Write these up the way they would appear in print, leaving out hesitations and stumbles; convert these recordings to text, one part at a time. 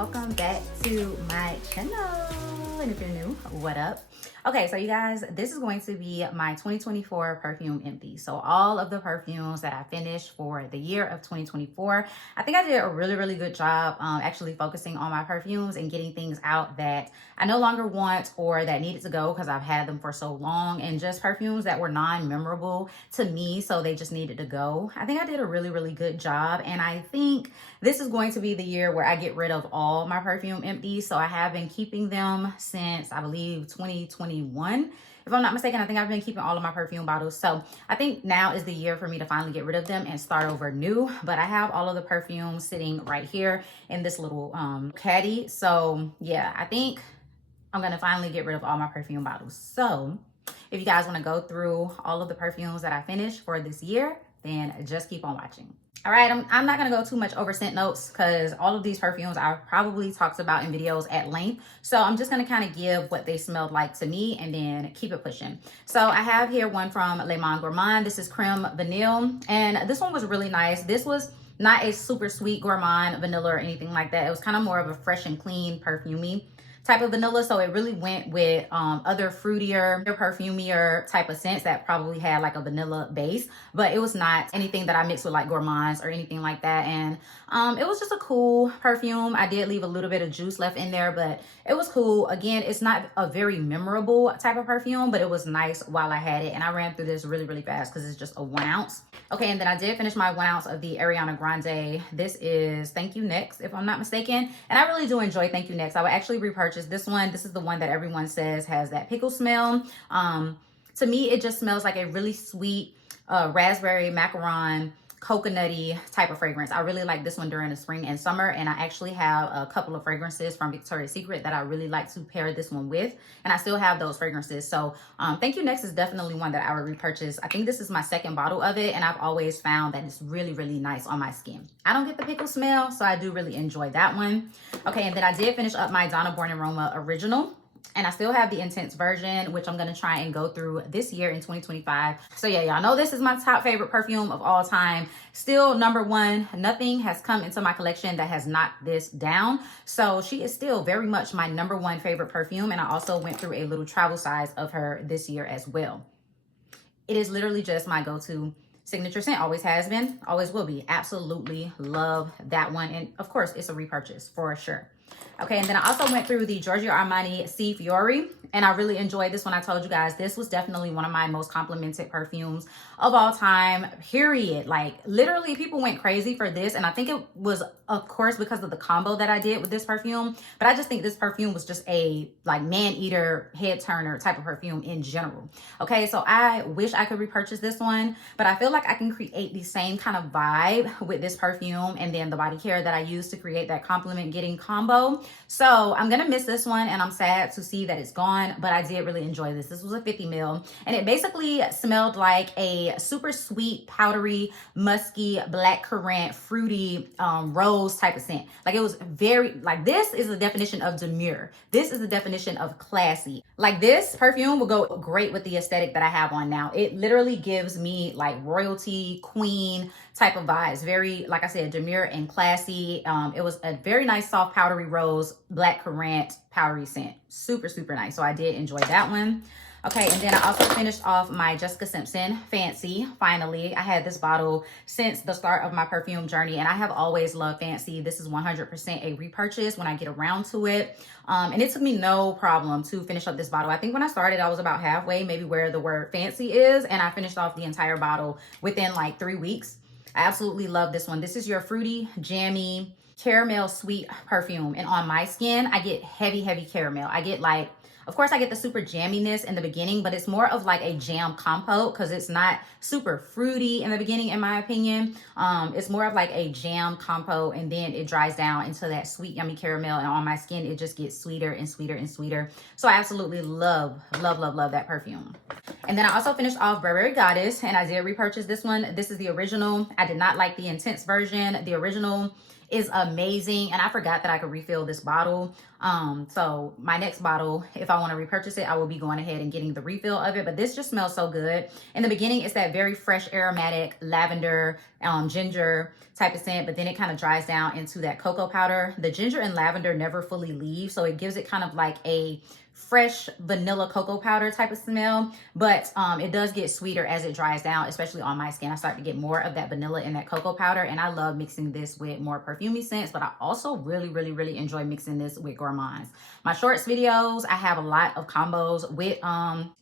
welcome back to my channel. And if you're new, what up? Okay, so you guys, this is going to be my 2024 perfume empty. So all of the perfumes that I finished for the year of 2024. I think I did a really good job actually focusing on my perfumes and getting things out that I no longer want or that needed to go because I've had them for so long, and just perfumes that were non-memorable to me, so they just needed to go. I think I did a really good job, and I think this is going to be the year where I get rid of all my perfume empties. So I have been keeping them since I believe 2021. If I'm not mistaken, I think I've been keeping all of my perfume bottles. So I think now is the year for me to finally get rid of them and start over new. But I have all of the perfumes sitting right here in this little caddy. So yeah, I think I'm gonna finally get rid of all my perfume bottles. So if you guys want to go through all of the perfumes that I finished for this year, then just keep on watching. All right, I'm not going to go too much over scent notes because all of these perfumes I've probably talked about in videos at length. So I'm just going to kind of give what they smelled like to me and then keep it pushing. So I have here one from Le Monde Gourmand. This is Creme Vanille, and this one was really nice. This was not a super sweet gourmand vanilla or anything like that. It was kind of more of a fresh and clean perfumey type of vanilla, so it really went with other fruitier, perfumier type of scents that probably had like a vanilla base, but it was not anything that I mixed with like gourmands or anything like that. And it was just a cool perfume. I did leave a little bit of juice left in there, but it was cool. Again, it's not a very memorable type of perfume, but it was nice while I had it, and I ran through this really fast because it's just a 1 ounce. Okay, and then I did finish my 1 ounce of the Ariana Grande. This is Thank You Next, if I'm not mistaken. And I really do enjoy Thank You Next. I would actually repurchase this one. This is the one that everyone says has that pickle smell. To me, it just smells like a really sweet raspberry macaron coconutty type of fragrance. I really like this one during the spring and summer, and I actually have a couple of fragrances from Victoria's Secret that I really like to pair this one with, and I still have those fragrances. So Thank You Next is definitely one that I would repurchase. I think this is my second bottle of it, and I've always found that it's really nice on my skin. I don't get the pickle smell, so I do really enjoy that one. Okay, and then I did finish up my Donna Born Aroma Original. And I still have the intense version, which I'm going to try and go through this year in 2025. So yeah, y'all know this is my top favorite perfume of all time. Still number one. Nothing has come into my collection that has knocked this down. So she is still very much my number one favorite perfume. And I also went through a little travel size of her this year as well. It is literally just my go-to signature scent. Always has been, always will be. Absolutely love that one. And of course, it's a repurchase for sure. Okay, and then I also went through the Giorgio Armani Si Fiori, and I really enjoyed this one. I told you guys this was definitely one of my most complimented perfumes of all time, period. Like literally people went crazy for this, and I think it was of course because of the combo that I did with this perfume, but I just think this perfume was just a like man-eater, head turner type of perfume in general. Okay, so I wish I could repurchase this one, but I feel like I can create the same kind of vibe with this perfume and then the body care that I use to create that compliment getting combo. So I'm gonna miss this one, and I'm sad to see that it's gone, but I did really enjoy this. This was a 50 ml, and it basically smelled like a super sweet, powdery, musky, black currant, fruity rose type of scent. Like it was very, like this is the definition of demure. This is the definition of classy. Like this perfume will go great with the aesthetic that I have on now. It literally gives me like royalty, queen type of vibes. Very, like I said, demure and classy. It was a very nice, soft, powdery rose, black currant, powdery scent. Super nice. So I did enjoy that one. Okay, and then I also finished off my Jessica Simpson Fancy. Finally, I had this bottle since the start of my perfume journey, and I have always loved Fancy. This is 100% a repurchase when I get around to it. And it took me no problem to finish up this bottle. I think when I started, I was about halfway, maybe where the word fancy is, and I finished off the entire bottle within like 3 weeks. I absolutely love this one. This is your fruity, jammy, caramel sweet perfume. And on my skin, I get heavy caramel. I get like, of course, I get the super jamminess in the beginning, but it's more of like a jam compote because it's not super fruity in the beginning, in my opinion. It's more of like a jam compote, and then it dries down into that sweet, yummy caramel. And on my skin, it just gets sweeter and sweeter. So I absolutely love that perfume. And then I also finished off Burberry Goddess, and I did repurchase this one. This is the original. I did not like the intense version. The original is amazing, and I forgot that I could refill this bottle. So my next bottle, if I want to repurchase it, I will be going ahead and getting the refill of it. But this just smells so good. In the beginning, it's that very fresh, aromatic lavender, ginger type of scent, but then it kind of dries down into that cocoa powder. The ginger and lavender never fully leave, so it gives it kind of like a fresh vanilla cocoa powder type of smell, but it does get sweeter as it dries down, especially on my skin. I start to get more of that vanilla and that cocoa powder, and I love mixing this with more perfumey scents, but I also really enjoy mixing this with gourmands. My shorts videos, I have a lot of combos with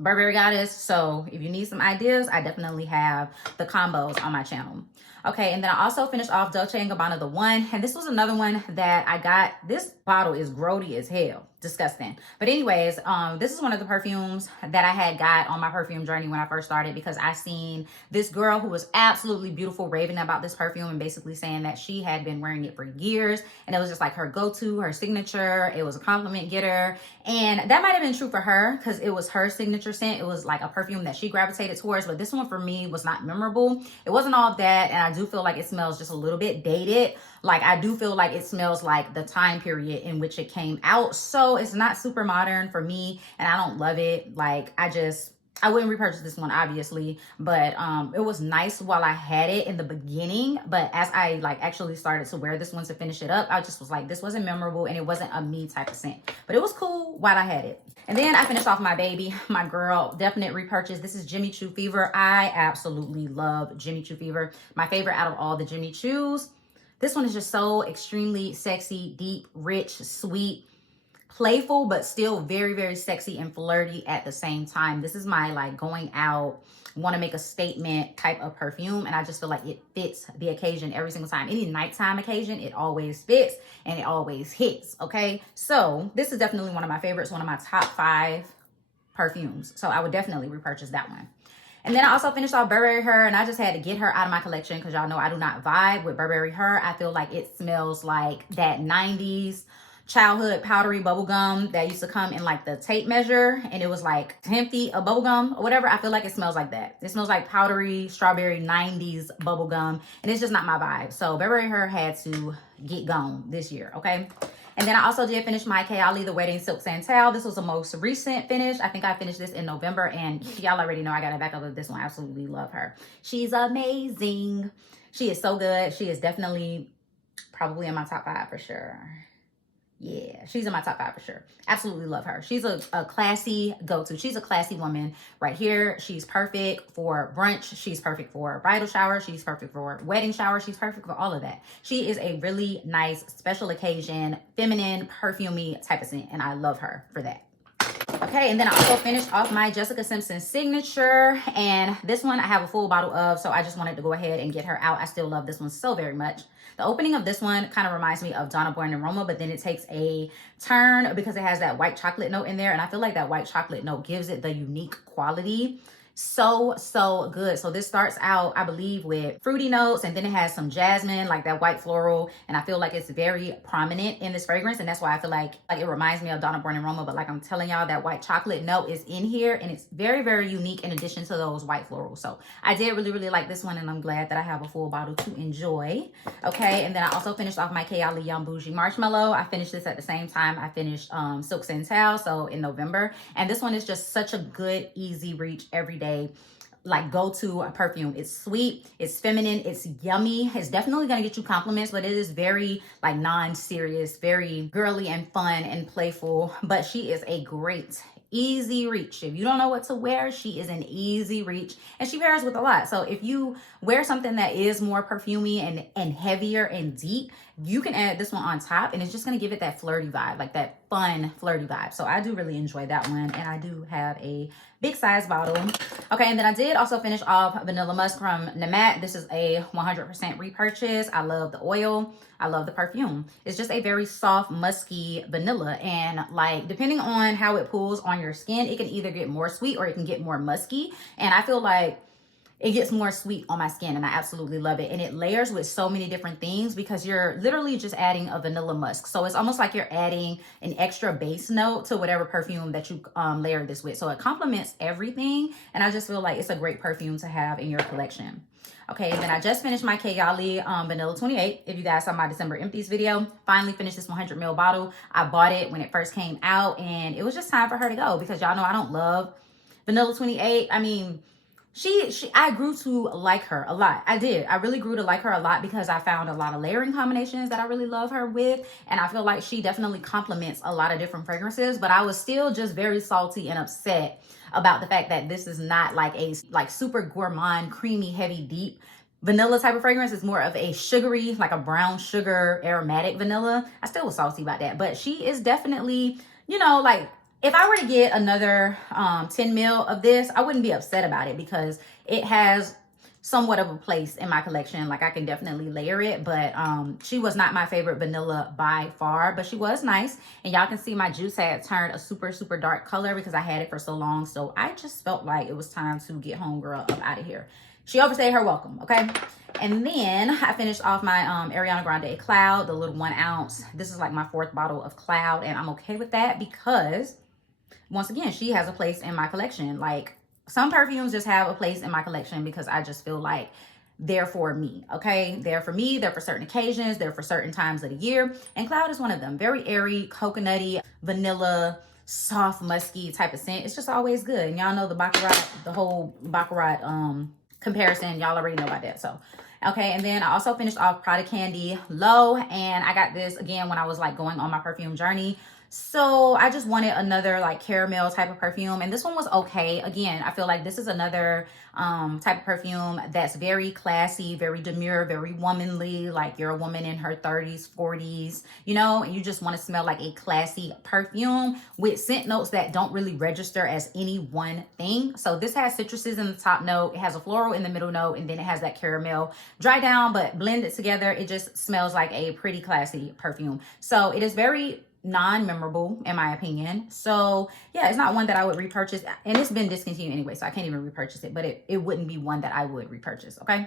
Burberry Goddess, so if you need some ideas, I definitely have the combos on my channel. Okay, and then I also finished off Dolce & Gabbana The One, and this was another one that I got. This bottle is grody as hell. Disgusting. But anyways, this is one of the perfumes that I had got on my perfume journey when I first started, because I seen this girl who was absolutely beautiful raving about this perfume and basically saying that she had been wearing it for years, and it was just like her go-to, her signature. It was a compliment getter, and that might have been true for her because it was her signature scent. It was like a perfume that she gravitated towards, but this one for me was not memorable. It wasn't all of that, and I do feel like it smells just a little bit dated. Like, I do feel like it smells like the time period in which it came out. So it's not super modern for me, and I don't love it. Like, I wouldn't repurchase this one, obviously, but it was nice while I had it in the beginning. But as I like actually started to wear this one to finish it up, I just was like, this wasn't memorable, and it wasn't a me type of scent. But it was cool while I had it. And then I finished off my baby, my girl, definite repurchase. This is Jimmy Choo Fever. I absolutely love Jimmy Choo Fever. My favorite out of all the Jimmy Choos. This one is just so extremely sexy, deep, rich, sweet, playful, but still very sexy and flirty at the same time. This is my like going out, want to make a statement type of perfume, and I just feel like it fits the occasion every single time. Any nighttime occasion, it always fits and it always hits. Okay, so this is definitely one of my favorites, one of my top 5 perfumes. So I would definitely repurchase that one. And then I also finished off Burberry Her, and I just had to get her out of my collection because y'all know I do not vibe with Burberry Her. I feel like it smells like that 90s childhood powdery bubblegum that used to come in like the tape measure, and it was like 10 feet of bubblegum or whatever. I feel like it smells like that. It smells like powdery strawberry 90s bubblegum, and it's just not my vibe. So Burberry Her had to get gone this year, okay? And then I also did finish my Kayali The Wedding Silk Santal. This was the most recent finish. I think I finished this in November, and y'all already know I got a backup of this one. I absolutely love her. She's amazing. She is so good. She is definitely probably in my top 5 for sure. Yeah, she's in my top 5 for sure. Absolutely love her. She's a classy go-to. She's a classy woman right here. She's perfect for brunch. She's perfect for bridal shower. She's perfect for wedding shower. She's perfect for all of that. She is a really nice special occasion, feminine, perfumey type of scent, and I love her for that. Okay, and then I also finished off my Jessica Simpson Signature, and this one I have a full bottle of, so I just wanted to go ahead and get her out. I still love this one so very much. The opening of this one kind of reminds me of Donna Born and Roma, but then it takes a turn because it has that white chocolate note in there, and I feel like that white chocolate note gives it the unique quality. So good. So this starts out, I believe, with fruity notes, and then it has some jasmine, like that white floral, and I feel like it's very prominent in this fragrance, and that's why I feel like it reminds me of Donna Born and Roma. But like I'm telling y'all, that white chocolate note is in here, and it's very unique in addition to those white florals. So I did really like this one, and I'm glad that I have a full bottle to enjoy. Okay, and then I also finished off my Kayali Young Bougie Marshmallow. I finished this at the same time I finished Silk Santal, so in November, and this one is just such a good, easy reach every day, like go-to perfume. It's sweet, it's feminine, it's yummy. It's definitely gonna get you compliments, but it is very like non-serious, very girly and fun and playful. But she is a great easy reach. If you don't know what to wear, she is an easy reach, and she pairs with a lot. So if you wear something that is more perfumey and heavier and deep, you can add this one on top, and it's just going to give it that flirty vibe, like that fun flirty vibe. So I do really enjoy that one, and I do have a big size bottle. Okay, and then I did also finish off Vanilla Musk from Namat. This is a 100% repurchase. I love the oil. I love the perfume. It's just a very soft, musky vanilla, and like depending on how it pulls on your skin, it can either get more sweet or it can get more musky. And I feel like it gets more sweet on my skin, and I absolutely love it. And it layers with so many different things because you're literally just adding a vanilla musk. So it's almost like you're adding an extra base note to whatever perfume that you layer this with. So it complements everything. And I just feel like it's a great perfume to have in your collection. Okay, and then I just finished my Kayali Vanilla 28. If you guys saw my December empties video, finally finished this 100 ml bottle. I bought it when it first came out, and it was just time for her to go because y'all know I don't love Vanilla 28. I mean, I grew to like her a lot. I did. I really grew to like her a lot because I found a lot of layering combinations that I really love her with. And I feel like she definitely complements a lot of different fragrances, but I was still just very salty and upset about the fact that this is not like a super gourmand, creamy, heavy, deep vanilla type of fragrance. It's more of a sugary, like a brown sugar aromatic vanilla. I still was salty about that, but she is definitely, you know, like, if I were to get another 10 mil of this, I wouldn't be upset about it because it has somewhat of a place in my collection. Like, I can definitely layer it, but she was not my favorite vanilla by far, but she was nice. And y'all can see my juice had turned a super, super dark color because I had it for so long. So I just felt like it was time to get homegirl up out of here. She overstayed her welcome, okay? And then I finished off my Ariana Grande Cloud, the little 1 ounce. This is like my 4th bottle of Cloud, and I'm okay with that because, once again, she has a place in my collection. Like, some perfumes just have a place in my collection because I just feel like they're for me, okay? They're for me, they're for certain occasions, they're for certain times of the year. And Cloud is one of them. Very airy, coconutty, vanilla, soft, musky type of scent. It's just always good. And y'all know the Baccarat, the whole Baccarat comparison. Y'all already know about that. So, okay, and then I also finished off Prada Candy Low. And I got this, again, when I was like going on my perfume journey. So I just wanted another like caramel type of perfume, and this one was okay. Again, I feel like this is another type of perfume that's very classy, very demure, very womanly. Like, you're a woman in her 30s, 40s, you know, and you just want to smell like a classy perfume with scent notes that don't really register as any one thing. So this has citruses in the top note, it has a floral in the middle note, and then it has that caramel dry down but blended together. It just smells like a pretty classy perfume. So it is very non-memorable in my opinion. So yeah, it's not one that I would repurchase, and it's been discontinued anyway, so I can't even repurchase it, but it wouldn't be one that I would repurchase. Okay,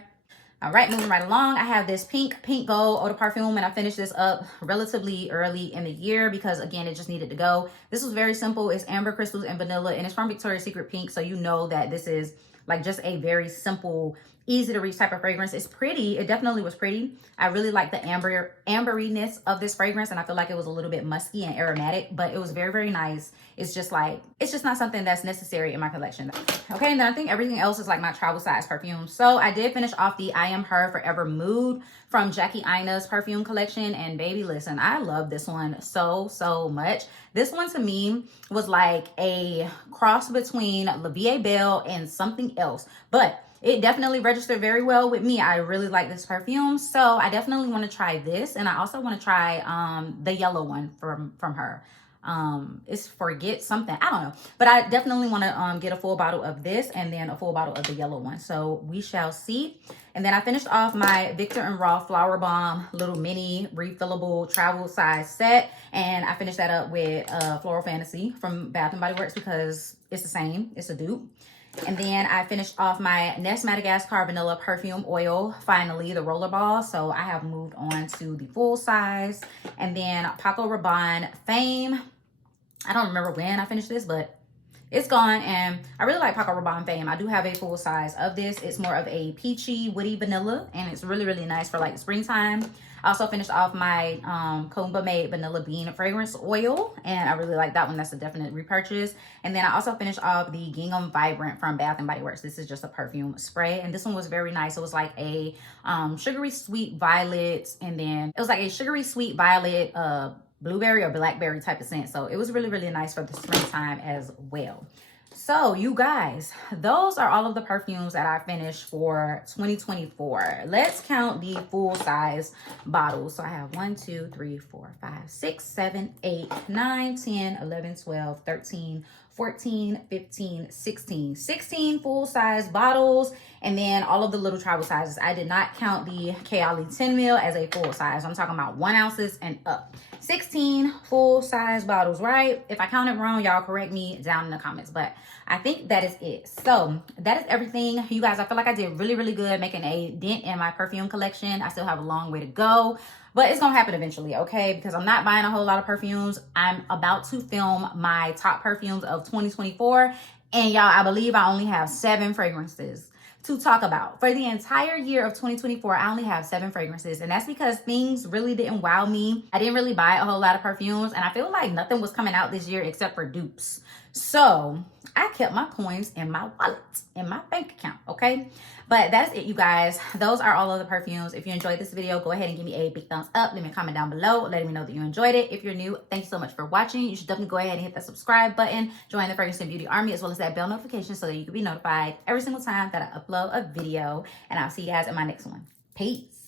all right, moving right along, I have this pink gold eau de parfum, and I finished this up relatively early in the year because, again, it just needed to go. This was very simple. It's amber crystals and vanilla, and it's from Victoria's Secret Pink, so you know that this is like just a very simple, easy to reach type of fragrance. It's pretty. It definitely was pretty. I really like the amberiness of this fragrance, and I feel like it was a little bit musky and aromatic, but it was very, very nice. It's just like, it's just not something that's necessary in my collection. Okay, and then I think everything else is like my travel size perfume. So I did finish off the I Am Her Forever Mood from Jackie Aina's perfume collection, and baby, listen, I love this one so much. This one to me was like a cross between La Vie Belle and something else, but it definitely registered very well with me. I really like this perfume, so I definitely want to try this, and I also want to try the yellow one from her. It's Forget something, I don't know, but I definitely want to get a full bottle of this and then a full bottle of the yellow one, so we shall see. And then I finished off my Victor and Rolf Flower Bomb little mini refillable travel size set, and I finished that up with Floral Fantasy from Bath and Body Works because it's the same, it's a dupe. And then I finished off my Nest Madagascar Vanilla Perfume Oil, finally, the rollerball. So I have moved on to the full size. And then Paco Rabanne Fame. I don't remember when I finished this, but it's gone. And I really like Paco Rabanne Fame. I do have a full size of this. It's more of a peachy, woody vanilla, and it's really, really nice for like springtime. I also finished off my Kumba Made Vanilla Bean Fragrance Oil, and I really like that one. That's a definite repurchase. And then I also finished off the Gingham Vibrant from Bath and Body Works. This is just a perfume spray, and this one was very nice. It was like a sugary sweet violet, and then it was like a sugary sweet violet blueberry or blackberry type of scent. So it was really, really nice for the springtime as well. So you guys, those are all of the perfumes that I finished for 2024. Let's count the full size bottles. So I have 1, 2, 3, 4, 5, 6, 7, 8, 9, 10, 11, 12, 13, 14, 15, 16. 16 full-size bottles, and then all of the little travel sizes. I did not count the Kayali 10 ml as a full size. I'm talking about 1 ounces and up. 16 full-size bottles, right? If I counted wrong, y'all correct me down in the comments, but I think that is it. So that is everything. You guys, I feel like I did really, really good making a dent in my perfume collection. I still have a long way to go, but it's gonna happen eventually, okay? Because I'm not buying a whole lot of perfumes. I'm about to film my top perfumes of 2024. And y'all, I believe I only have 7 fragrances to talk about. For the entire year of 2024, I only have 7 fragrances. And that's because things really didn't wow me. I didn't really buy a whole lot of perfumes. And I feel like nothing was coming out this year except for dupes. So I kept my coins in my wallet, in my bank account, okay? But that's it, you guys. Those are all of the perfumes. If you enjoyed this video, go ahead and give me a big thumbs up. Leave me a comment down below, letting me know that you enjoyed it. If you're new, thank you so much for watching. You should definitely go ahead and hit that subscribe button, join the Fragrance and Beauty Army, as well as that bell notification so that you can be notified every single time that I upload a video. And I'll see you guys in my next one. Peace.